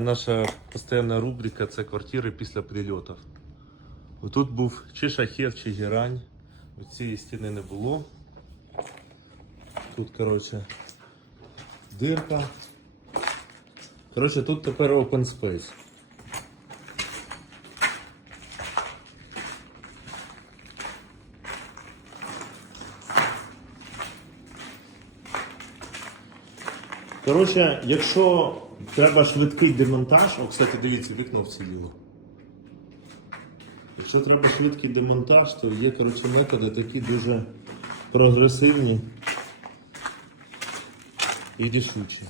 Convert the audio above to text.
Наша постійна рубрика – це квартири після прильотів. Тут був чи шахет, чи герань. Цієї стіни не було. Тут, коротше, дирка. Коротше, тут тепер open space. Коротше, якщо треба швидкий демонтаж, о, кстати, дивіться, вікно вціліло. Якщо треба швидкий демонтаж, то є, коротше, методи такі дуже прогресивні і рішучі.